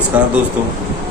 नमस्कार दोस्तों,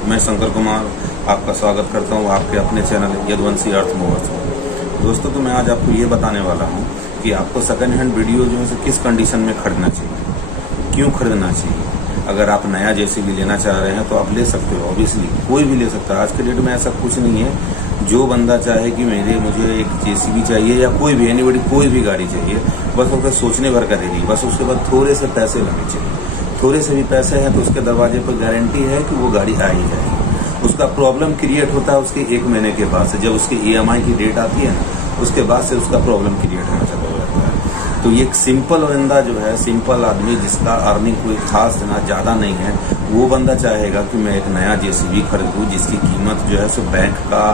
मैं शंकर कुमार आपका स्वागत करता हूं आपके अपने चैनल यदुवंशी अर्थ मूवर्स में। दोस्तों, तो मैं आज आपको ये बताने वाला हूं कि आपको सेकंड हैंड वीडियो जो है किस कंडीशन में खरीदना चाहिए, क्यों खरीदना चाहिए। अगर आप नया जेसीबी लेना चाह रहे हैं तो आप ले सकते हो, ऑब्वियसली कोई भी ले सकता है। आज के डेट में ऐसा कुछ नहीं है। जो बंदा चाहे कि मुझे एक जेसीबी चाहिए या कोई भी एनीबॉडी कोई भी गाड़ी चाहिए, बस उसके सोचने भर का देगी, बस उसके बाद थोड़े से पैसे लगने चाहिए। थोड़े से भी पैसे हैं तो उसके दरवाजे पर गारंटी है कि वो गाड़ी आ ही जाएगी। उसका प्रॉब्लम क्रिएट होता है उसके 1 महीने के बाद से, जब उसकी EMI की डेट आती है ना, उसके बाद से उसका प्रॉब्लम क्रिएट होना चालू हो जाता है। तो ये सिंपल बंदा जो है, सिंपल आदमी जिसका अर्निंग कोई खास ना ज्यादा नहीं है, वो बंदा चाहेगा कि मैं एक नया जेसीबी खरीदूं जिसकी कीमत जो है सो बैंक का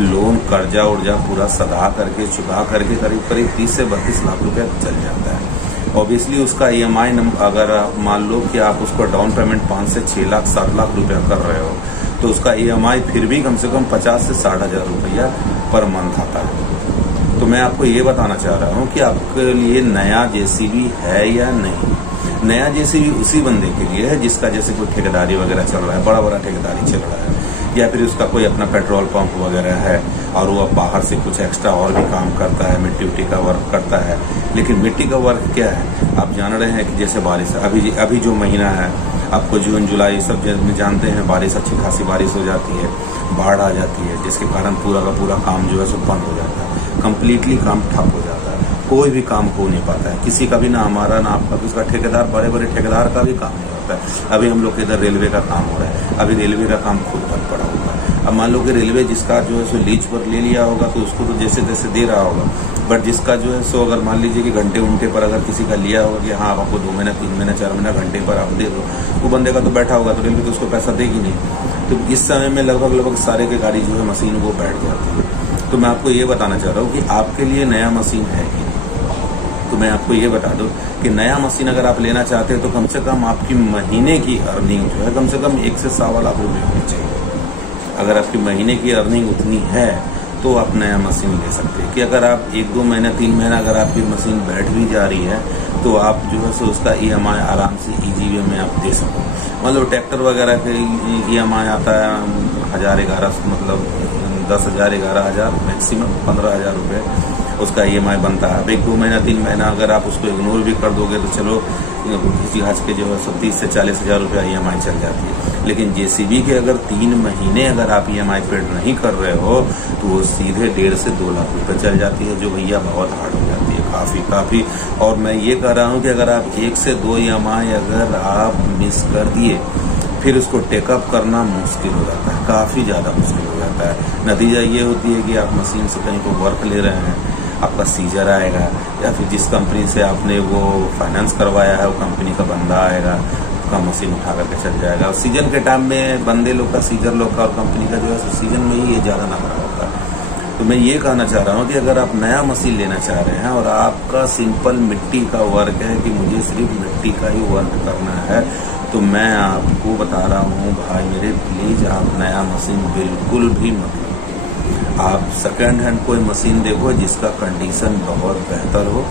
लोन कर्जा उर्जा पूरा सदा करके चुका करके करीब करीब 30 से 32 लाख रुपया चल जाता है। ऑब्वियसली उसका EMI अगर मान लो कि आप उसको डाउन पेमेंट 5 से 6 लाख 7 लाख रुपया कर रहे हो, तो उसका EMI फिर भी कम से कम 50 से 60 हजार रुपया पर मंथ आता है। तो मैं आपको ये बताना चाह रहा हूँ कि आपके लिए नया जेसीबी है या नहीं। नया जेसीबी उसी बंदे के लिए है जिसका जैसे कोई ठेकेदारी वगैरह चल रहा है, बड़ा ठेकेदारी चल रहा है, या फिर उसका कोई अपना पेट्रोल पंप वगैरह है और वो अब बाहर से कुछ एक्स्ट्रा और भी काम करता है, मिट्टी का वर्क करता है। लेकिन मिट्टी का वर्क क्या है, आप जान रहे हैं कि जैसे बारिश अभी जो महीना है, आपको जून जुलाई सब जानते हैं, बारिश अच्छी खासी बारिश हो जाती है, बाढ़ आ जाती है, जिसके कारण पूरा का पूरा काम जो है सो बंद हो जाता है, कम्प्लीटली काम ठप हो जाता है, कोई भी काम हो नहीं पाता है, किसी का भी, ना हमारा ना आपका, उसका ठेकेदार, बड़े ठेकेदार का भी काम नहीं होता है। अभी हम लोग के इधर रेलवे का काम हो रहा है, अभी रेलवे का काम खुद बंद पड़ा हुआ है। अब मान लो कि रेलवे जिसका जो है सो लीज पर ले लिया होगा तो उसको तो जैसे तैसे दे रहा होगा, बट जिसका जो है सो अगर मान लीजिए कि घंटे उंटे पर अगर किसी का लिया होगा कि हाँ आपको 2 महीना 3 महीना 4 महीना घंटे पर आप दे दो, वो बंदे का तो बैठा होगा, तो रेलवे तो उसको पैसा देगी नहीं। तो इस समय में लगभग सारे के गाड़ी जो है मशीन वो बैठ जाती है। तो मैं आपको ये बताना चाह रहा हूँ कि आपके लिए नया मशीन है कि, तो मैं आपको ये बता दूं कि नया मशीन अगर आप लेना चाहते हैं तो कम से कम आपकी महीने की अर्निंग जो है कम से कम 1 से 1.25 लाख रुपये होनी चाहिए। अगर आपकी महीने की अर्निंग उतनी है तो आप नया मशीन ले सकते हैं। कि अगर आप 1-2 महीना 3 महीना अगर आपकी मशीन बैठ भी जा रही है तो आप जो है सो उसका EMI आराम से ईजी वे में आप दे सको। मतलब ट्रैक्टर वगैरह के EMI आता है 1011, मतलब 10,000 11,000 मैक्सिमम 15,000 रुपये उसका EMI बनता है। अब 1-2 महीना 3 महीना अगर आप उसको इग्नोर भी कर दोगे तो चलो किसी हज के जो है 30 से 40 हजार रुपया EMI चल जाती है। लेकिन जेसीबी के अगर 3 महीने अगर आप EMI पेड नहीं कर रहे हो तो वो सीधे 1.5 से 2 लाख रुपये चल जाती है, जो भैया बहुत हार्ड हो जाती है, काफी। और मैं ये कह रहा हूँ कि अगर आप 1 से 2 EMI अगर आप मिस कर दिए फिर उसको टेकअप करना मुश्किल हो जाता है, काफी ज्यादा मुश्किल हो जाता है। नतीजा ये होती है कि आप मशीन से कहीं को वर्क ले रहे हैं, आपका सीजर आएगा, या फिर जिस कंपनी से आपने वो फाइनेंस करवाया है वो कंपनी का बंदा आएगा, आपका मशीन उठा करके चल जाएगा। और सीजन के टाइम में बंदे लोग का, सीजर लोग का और कंपनी का जो है सीजन में ही ये ज्यादा नंबर होता है। तो मैं ये कहना चाह रहा हूँ कि अगर आप नया मशीन लेना चाह रहे हैं और आपका सिंपल मिट्टी का वर्क है कि मुझे सिर्फ मिट्टी का ही वर्क करना है, तो मैं आपको बता रहा हूँ भाई मेरे, प्लीज आप नया मशीन बिल्कुल भी मत लो। आप सेकेंड हैंड कोई मशीन देखो जिसका कंडीशन बहुत बेहतर हो,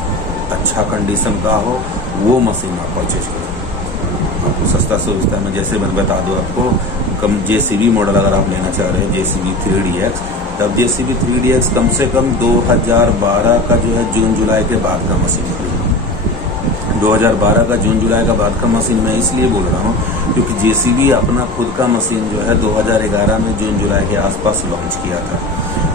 अच्छा कंडीशन का हो, वो मशीन आप परचेज करो। आपको सस्ता सुविधा में, जैसे मैं बता दूं आपको, कम जेसीबी मॉडल अगर आप लेना चाह रहे हैं, जेसीबी 3DX, तब जेसीबी 3DX कम से कम 2012 का जो है जून जुलाई के बाद का मशीन है। 2012 का जून जुलाई का बाद का मशीन मैं इसलिए बोल रहा हूँ क्योंकि जेसीबी अपना खुद का मशीन जो है 2011 में जून जुलाई के आसपास लॉन्च किया था।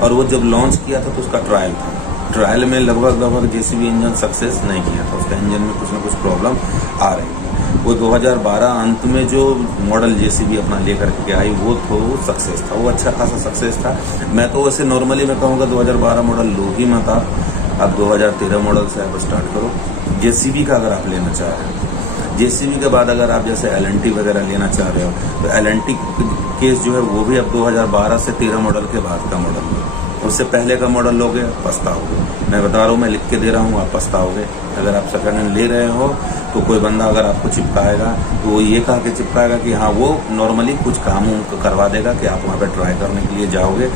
और वो जब लॉन्च किया था तो उसका ट्रायल था, ट्रायल में लगभग जेसीबी इंजन सक्सेस नहीं किया था, उसका इंजन में कुछ ना कुछ प्रॉब्लम आ रही है। वो 2012 अंत में जो मॉडल जेसीबी अपना लेकर के आई वो तो सक्सेस था, वो अच्छा खासा सक्सेस था। मैं तो वैसे नॉर्मली मैं कहूँगा 2012 मॉडल लो ही मत आप, अब 2013 मॉडल से आप स्टार्ट करो जेसीबी का अगर आप लेना चाह रहे हो। जेसीबी के बाद अगर आप जैसे LNT वगैरह लेना चाह रहे हो तो LNT केस जो है वो भी अब 2012 से 13 मॉडल के बाद का मॉडल है। उससे पहले का मॉडल लोगे पछताओगे, मैं बता रहा हूँ, मैं लिख के दे रहा हूँ, आप पछताओगे। अगर आप सेकंड हैंड ले रहे हो तो कोई बंदा अगर आपको चिपकाएगा तो वो ये कहा के चिपकाएगा कि हाँ वो नॉर्मली कुछ काम करवा देगा कि आप वहाँ पे ट्राई करने के लिए जाओगे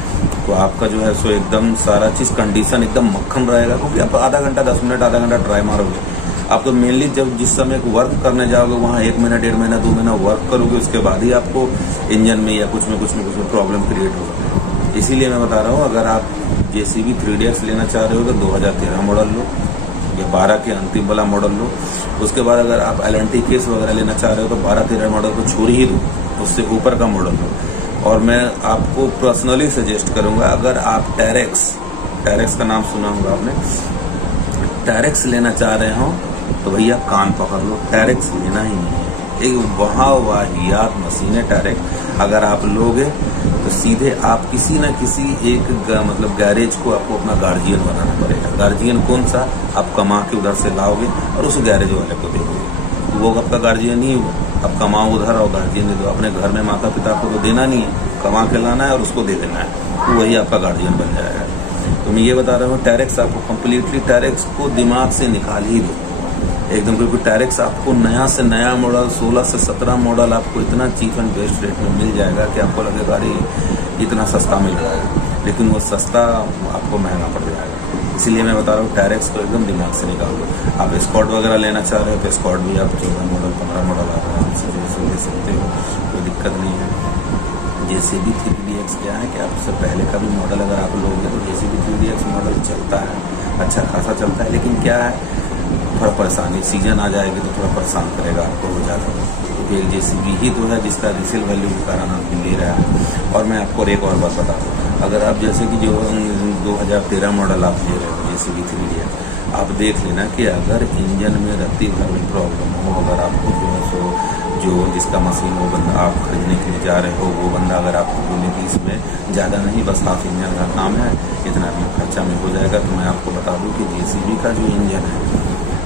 तो आपका जो है सो एकदम सारा चीज कंडीशन एकदम मक्खन रहेगा, क्योंकि आप आधा घंटा 10 मिनट आधा घंटा ट्राई मारोगे, आप तो मेनली जब जिस समय वर्क करने जाओगे वहाँ 1 महीना 1.5 महीना 2 महीना वर्क करोगे, उसके बाद ही आपको इंजन में या कुछ में प्रॉब्लम क्रिएट होगा। इसीलिए मैं बता रहा हूँ, अगर आप JCB 3DX लेना चाह रहे हो तो 2013 मॉडल लो या 12 के अंतिम वाला मॉडल लो। उसके बाद अगर आप LNT केस वगैरह लेना चाह रहे हो तो 12-13 मॉडल को छोड़ ही दो, उससे ऊपर का मॉडल लो। और मैं आपको पर्सनली सजेस्ट करूंगा, अगर आप टैरेक्स का नाम सुना होगा आपने, टैरेक्स लेना चाह रहे हो तो भैया कान पकड़ लो, टैरेक्स लेना ही नहीं है। एक वाहियात मशीन है टैरेक्स। अगर आप लोगे तो सीधे आप किसी न किसी एक मतलब गैरेज को आपको अपना गार्जियन बनाना पड़ेगा। गार्जियन कौन सा? आप कमा के उधर से लाओगे और उस गैरेज वाले को दोगे, वो आपका गार्जियन ही हुआ। अब कमाओ उधर और गार्जियन दे दो। अपने घर में माता पिता को तो देना नहीं है, कमा के लाना है और उसको दे देना है, तो वही आपका गार्जियन बन जाएगा। तो मैं ये बता रहा हूँ, टैरेक्स आपको कम्प्लीटली टैरेक्स को दिमाग से निकाल ही दो एकदम, क्योंकि टैरेक्स आपको नया से नया मॉडल 16 से 17 मॉडल आपको इतना चीप एंड बेस्ट रेट में मिल जाएगा कि आपको लगेगा अरे इतना सस्ता मिल रहा है, लेकिन वो सस्ता आपको महंगा पड़ जाएगा। इसीलिए मैं बता रहा हूँ, टैरेक्स को एकदम दिमाग से निकाल दो। आप स्कॉट वगैरह लेना चाह रहे हो तो स्कॉट भी आप 14 मॉडल 15 मॉडल आता है, उससे ले सकते हो, कोई दिक्कत नहीं है। JCB 3DX क्या है कि आपसे पहले का भी मॉडल अगर आप लोगे तो JCB 3DX मॉडल चलता है, अच्छा खासा चलता है, लेकिन क्या है थोड़ा परेशानी, सीजन आ जाएगी तो थोड़ा परेशान करेगा आपको हो ज़्यादा। तो एक JCB ही तो है जिसका रीसेल वैल्यू के कारण आप ले रहा है। और मैं आपको एक और बात बता दूँ, अगर आप जैसे कि जो 2013 मॉडल आप ले रहे हो JCB 3DX, आप देख लेना कि अगर इंजन में रत्ती भर में प्रॉब्लम हो, अगर आपको जो जिसका मशीन वो बंदा आप खरीदने के लिए जा रहे हो, वो बंदा अगर आपको बोले कि इसमें ज़्यादा नहीं बस हाफ इंजन का काम है, इतना खर्चा में हो जाएगा, तो मैं आपको बता दूं कि JCB का जो इंजन है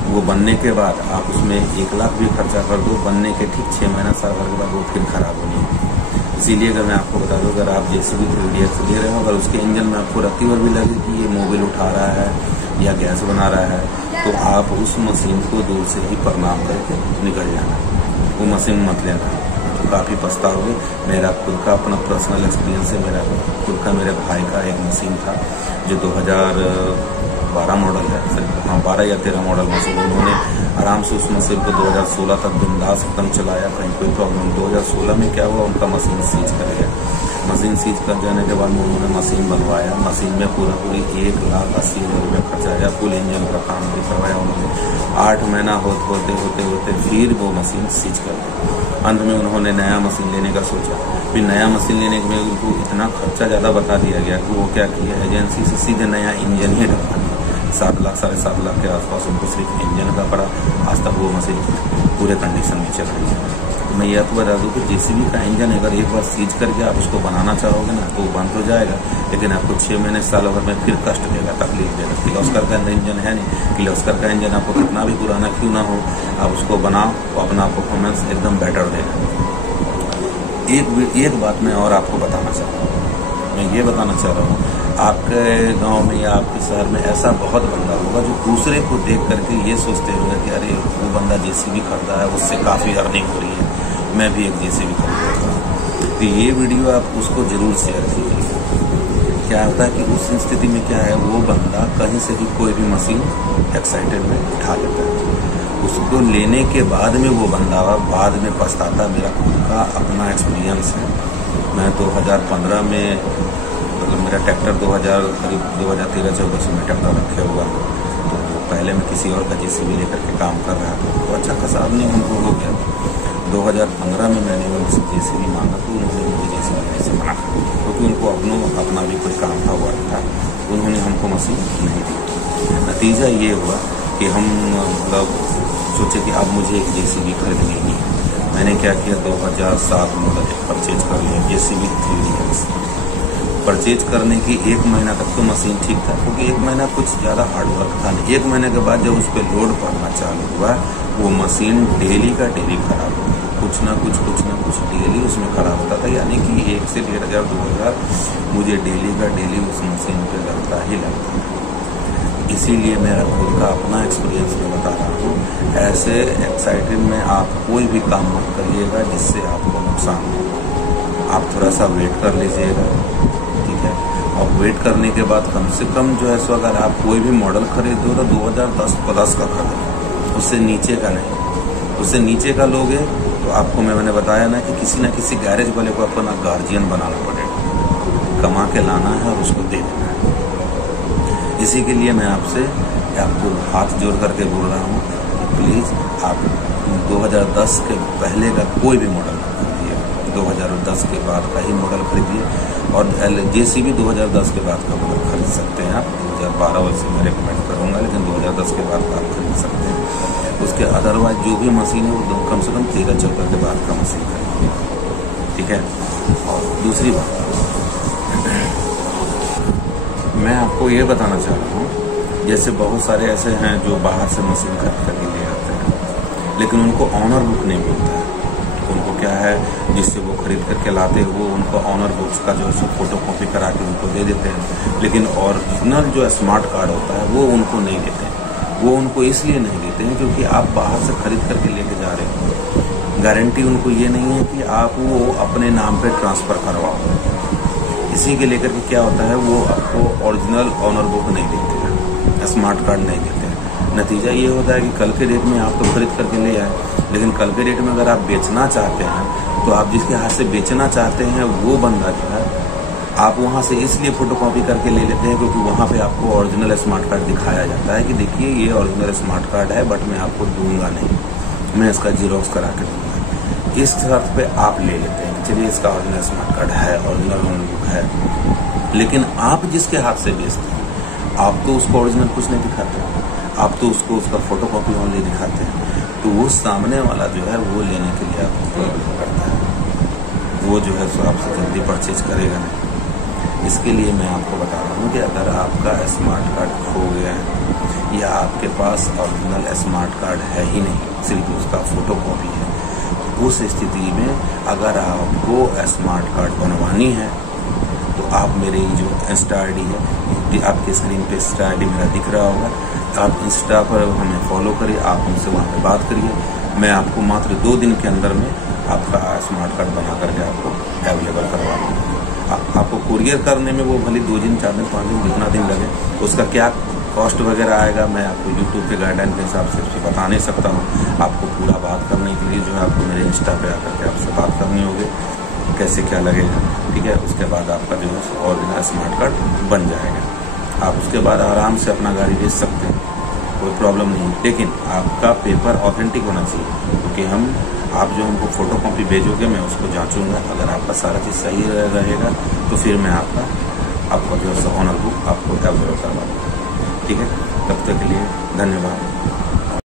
वो बनने के बाद आप उसमें 1 लाख भी खर्चा कर दो, बनने के ठीक 6 महीना साल भर के बाद वो फिर खराब होनी है। इसीलिए अगर मैं आपको बता दूं, अगर आप JCB 3DX ले रहे हो, अगर उसके इंजन में आपको रत्ती भर भी लगे कि ये मोबिल उठा रहा है या गैस बना रहा है, तो आप उस मशीन को दूर से ही प्रणाम करके निकल जाना, वो मशीन मत लेना, तो काफ़ी पछताओगे। मेरा खुद का अपना पर्सनल एक्सपीरियंस है, मेरा खुद का मेरे भाई का एक मशीन था जो 2012 मॉडल है, सिर्फ हाँ 12 या 13 मॉडल मशीन, उन्होंने आराम से उस मशीन को 2016 तक बिंदास एकदम चलाया, कहीं कोई प्रॉब्लम। 2016 में क्या हुआ, उनका मशीन सीज कर गया। मशीन सीज कर जाने के बाद उन्होंने मशीन बनवाया, मशीन में पूरी 1,80,000 रुपये खर्च आया, फुल इंजन का काम भी करवाया उन्होंने। 8 महीना होते फिर वो मशीन सीज कर दी। अंत में उन्होंने नया मशीन लेने का सोचा, फिर नया मशीन लेने में उनको इतना खर्चा ज़्यादा बता दिया गया कि वो क्या किया, एजेंसी से सीधे नया इंजन ही डलवा दिया। 7 लाख 7.5 लाख के आसपास उनको सिर्फ इंजन का पड़ा। आज तक वो मशीन पूरे कंडीशन में चल रही है। तो मैं ये आपको बता दूं कि JCB का इंजन अगर एक बार सीज करके आप उसको बनाना चाहोगे ना तो बंद हो जाएगा, लेकिन आपको 6 महीने साल भर में फिर कष्ट देगा, तकलीफ देगा। किर्लोस्कर का इंजन है नहीं, किर्लोस्कर का इंजन आपको कितना भी पुराना क्यों ना हो, आप उसको बनाओ तो अपना परफॉर्मेंस एकदम बेटर देगा। एक बात मैं और आपको बताना चाह रहा हूँ, मैं ये बताना चाह रहा हूँ, आपके गांव में या आपके शहर में ऐसा बहुत बंदा होगा जो दूसरे को देख करके ये सोचते हुए कि अरे वो बंदा JCB खरीदा है, उससे काफ़ी अर्निंग हो रही है, मैं भी एक JCB खरीदूंगा। तो ये वीडियो आप उसको ज़रूर शेयर कीजिए। क्या होता है कि उस स्थिति में क्या है, वो बंदा कहीं से भी कोई भी मशीन एक्साइटेड में उठा लेता है, उसको लेने के बाद में वो बंदा बाद में पछताता। मेरा खुद का अपना एक्सपीरियंस है। मैं 2015 में मतलब मेरा ट्रैक्टर 2013-14 से मैं ट्रैक्टर रखे हुआ, तो पहले मैं किसी और का JCB लेकर के काम कर रहा था, तो अच्छा खासा अर्निंग हमको हो गया। 2015 में मैंने उनसे JCB मांगा तो उन्होंने मुझे JCB लेने से मना कर दिया, क्योंकि उनको अपना भी कोई काम था हुआ था, उन्होंने हमको मशीन नहीं दी। नतीजा ये हुआ कि हम मतलब सोचे कि अब मुझे एक JCB खरीदनी ही है। मैंने क्या किया, 2007 मॉडल परचेज कर लिया JCB 3DX। परचेज करने की 1 महीना तक तो मशीन ठीक था, क्योंकि 1 महीना कुछ ज़्यादा हार्डवर्क था नहीं। 1 महीने के बाद जब उस पर लोड पड़ना चालू हुआ, वो मशीन डेली का डेली खराब हो गया, कुछ ना कुछ डेली उसमें खराब होता था, यानी कि 1 से 1,500 2,000 मुझे डेली का डेली उस मशीन पर लगता ही लगता था। इसीलिए मेरा खुद का अपना एक्सपीरियंस मैं बता रहा हूँ, ऐसे एक्साइटेड में आप कोई भी काम मत करिएगा जिससे आपको नुकसान हो। आप थोड़ा सा वेट कर लीजिएगा, ठीक है। और वेट करने के बाद कम से कम जो है सो अगर आप कोई भी मॉडल खरीदो तो 2010 प्लस का खरीदें, उससे नीचे का नहीं। उससे नीचे का लोगे तो आपको मैंने बताया ना कि किसी न किसी गैरेज वाले को अपना गार्जियन बनाना पड़ेगा, कमा के लाना है और उसको दे देना है। इसी के लिए मैं आपको हाथ जोड़ करके बोल रहा हूँ कि प्लीज़ आप 2010 के पहले का कोई भी मॉडल खरीदिए, 2010 के बाद का ही मॉडल खरीदिए। और JCB 2010 के बाद का मॉडल खरीद सकते हैं आप। 2012 वैसे मैं रिकमेंड करूँगा, लेकिन 2010 के बाद का आप खरीद सकते हैं। उसके अदरवाइज जो भी मशीन है वो कम से कम 13-14 के बाद का मशीन खरीदिए, ठीक है। और दूसरी बात मैं आपको ये बताना चाह रहा हूँ, जैसे बहुत सारे ऐसे हैं जो बाहर से मशीन खरीद करके ले आते हैं, लेकिन उनको ऑनर बुक नहीं मिलता है। उनको क्या है, जिससे वो खरीद करके लाते हैं वो उनको ऑनर बुक्स का जो है फोटो कॉपी करा के उनको दे देते हैं, लेकिन ओरिजिनल जो स्मार्ट कार्ड होता है वो उनको नहीं देते हैं। वो उनको इसलिए नहीं देते हैं क्योंकि आप बाहर से खरीद करके लेके जा रहे हो, गारंटी उनको ये नहीं है कि आप वो अपने नाम पे ट्रांसफ़र करवाओ। इसी के लेकर के क्या होता है, वो आपको ओरिजिनल ऑनर बुक नहीं देते हैं, स्मार्ट कार्ड नहीं देते हैं। नतीजा ये होता है कि कल के डेट में आप तो खरीद करके ले आए, लेकिन कल के डेट में अगर आप बेचना चाहते हैं तो आप जिसके हाथ से बेचना चाहते हैं वो बंदा जो है, आप वहाँ से इसलिए फोटोकॉपी करके ले लेते हैं क्योंकि वहाँ पे आपको ओरिजिनल स्मार्ट कार्ड दिखाया जाता है कि देखिए ये ओरिजिनल स्मार्ट कार्ड है, बट मैं आपको दूंगा नहीं, मैं इसका जीरोक्स करा के दूंगा। इस शर्त पे आप ले लेते हैं, चलिए इसका ओरिजिनल स्मार्ट कार्ड है, ओरिजिनल ऑनर बुक है। लेकिन आप जिसके हाथ से बेचते हैं आप तो उसको ओरिजिनल कुछ नहीं दिखाते, आप तो उसको उसका फोटोकॉपी ऑनली दिखाते हैं। तो वो सामने वाला जो है वो लेने के लिए आपको प्रॉब्लम करता है, वो जो है सो आपसे जल्दी परचेज करेगा नहीं। इसके लिए मैं आपको बता रहा हूँ कि अगर आपका स्मार्ट कार्ड खो गया है या आपके पास ओरिजिनल स्मार्ट कार्ड है ही नहीं, सिर्फ उसका फोटोकॉपी है, उस स्थिति में अगर आपको स्मार्ट कार्ड बनवानी है तो आप मेरे जो इंस्टा ID है, आपके स्क्रीन पे इंस्टा ID मेरा दिख रहा होगा, आप इंस्टा पर हमें फॉलो करिए, आप हमसे वहाँ पे बात करिए। मैं आपको मात्र 2 दिन के अंदर में आपका स्मार्ट कार्ड बना करके आपको अवेलेबल करवा दूँगा। आपको कुरियर करने में वो भले 2 दिन 4 दिन 5 दिन जितना दिन लगे, उसका क्या कॉस्ट वगैरह आएगा मैं आपको यूट्यूब पे गाइडलाइन के हिसाब से बता नहीं सकता हूँ। आपको पूरा बात करने के लिए जो है आपको मेरे इंस्टा पे आकर के आपसे बात करनी होगी, कैसे क्या लगेगा, ठीक है। उसके बाद आपका जो है ओरिजिनल स्मार्ट कार्ड बन जाएगा। आप उसके बाद आराम से अपना गाड़ी बेच सकते हैं, कोई प्रॉब्लम नहीं। लेकिन आपका पेपर ऑथेंटिक होना चाहिए, क्योंकि आप जो हमको फोटोकॉपी भेजोगे मैं उसको जांचूंगा। अगर आपका सारा चीज़ सही रहेगा तो फिर मैं आपका जो है ऑनर बुक आपको अवेलेबल करवा दूँगा, ठीक है। तब तक के लिए धन्यवाद।